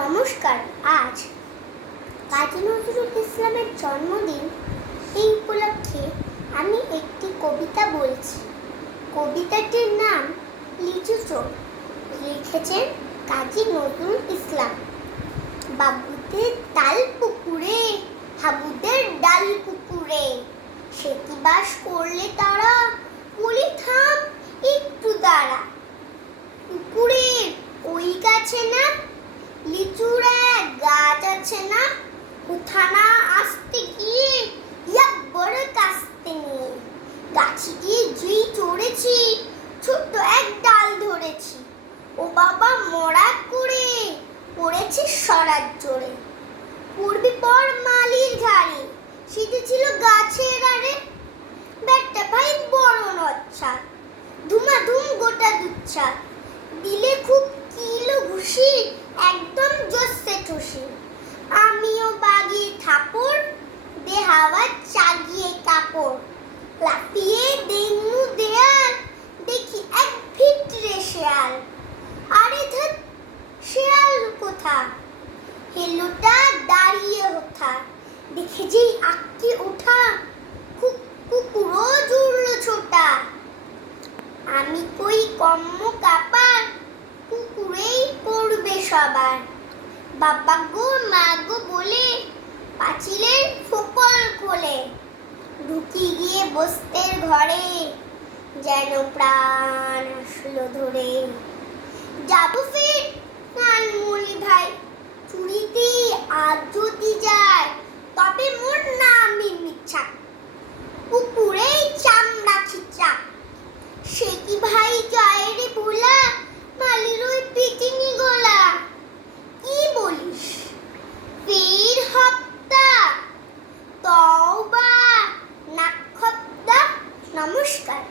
নমস্কার। আজ কাজী নজরুল ইসলামের জন্মদিন। এই উপলক্ষে আমি একটি কবিতা বলছি। কবিতাটির নাম লিচু চোর। লিখেছেন কাজী নজরুল ইসলাম। বাবুদের তাল পুকুরে, হাবুদের ডাল পুকুরে, সে কি বাস করলে তারা, বলি থাম একটু দাঁড়া। পুকুরের ওই গাছে না লিচুর এক গাছ আছে না, উঠানা আসতে গিয়ে বড় কাস্তে নিয়ে গাছে গিয়ে যেই চড়েছি, ছোট্ট এক ডাল ধরেছি। ও বাবা মরা করে পড়েছে সরার জোরে। পড়বি পর মালির ঘাড়ে, সেটা ছিল গাছের আড়ে। ব্যাটটা ভাই বড় নচ্ছা, ধুমাধুম গোটা দুচ্ছা, দিলে খুব কিলো ঘুষি, একদম জোসে ঠুসি। আমিও বাগিয়ে থাপড়, দে হাওয়া চাগিয়ে কাপড়। লাফিয়ে দেনু দেয়াল, দেখি এক ভিতরে শেয়াল। আরে ধত, শেয়াল কোথা, হেলোটা দাঁড়িয়ে ওঠা, দেখে যেই আঁককে ওঠা, কুকুরও জুড়লো ছোটা। আমি কই কম্ম কাপার, কুকুরেই পড়বে সবার। বাবা গো মা গো বলে পাঁচিলের ফোকল খোলে, ঢুকি গিয়ে বস্তের ঘরে, যেন প্রাণ আসলো ধরে। যাবো ফির কানমুনি ভাই, চুরিতে আজ যদি যায়, তবে মোর নামই মিচ্ছা, কুকুরেই চামড়া খিচা। সে কি ভাই যায় রে ভোলা, মালির ওই পিটিনি গোলা। কি বলিস ফের হপ্তা, তওবা নাক খদ্দা। নমস্কার।